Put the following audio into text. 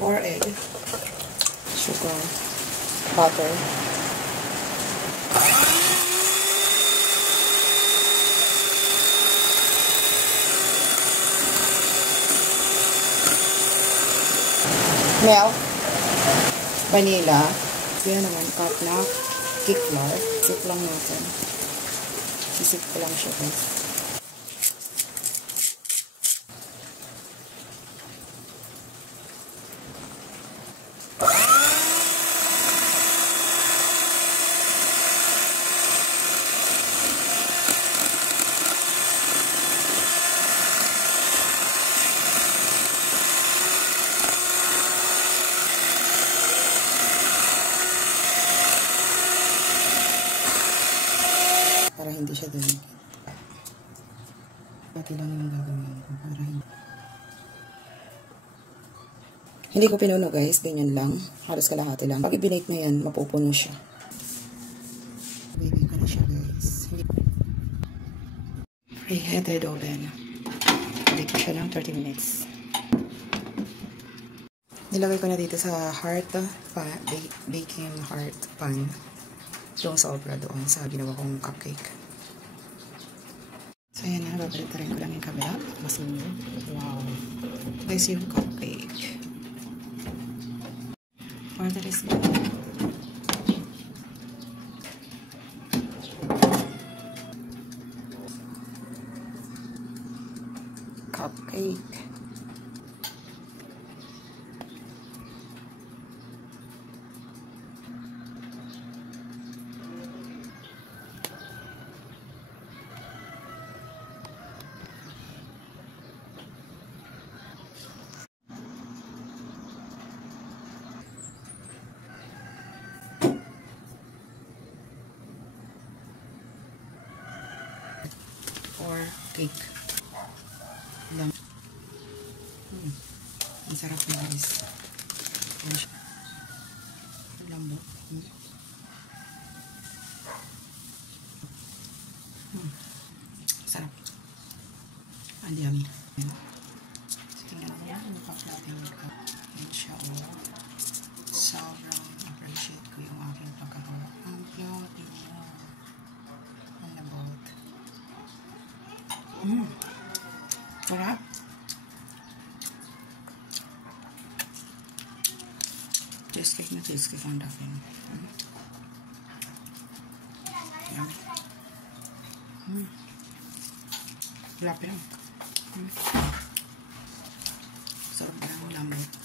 4 egg, sugar, butter, milk, vanilla, yan naman cup na cake flour. Sip lang natin. Sisip ko lang siya guys. Para hindi siya dumikit. Pati lang yung gagawin ko para hindi ko pinuno guys, ganyan lang. Halos kalahati lang. Pag i-bake na yan, mapupuno siya. Baby ko na siya guys. Preheated oven. Bake ko siya ng 30 minutes. Nilagay ko na dito sa baking heart pan. Yung sobra doon sa ginawa kong cupcake. So, ayan na. Babalik rin ko lang yung kabila. Masin yun. Wow. Guys, yung cupcake. Order is good. Cupcake. Or cake. Lang. Ang sarap na guys. Lambot. Sarap. Ang yummy. So, tingnan mo yan. Nakaplating ka. Inshallah. Sobrang appreciate ko yung aking pagkagawa. Ang plotting mo. Ang labot. Sarap. Cheesecake na cheesecake ang dating. Yan. Grabe lang. Sarap lang ang lambot.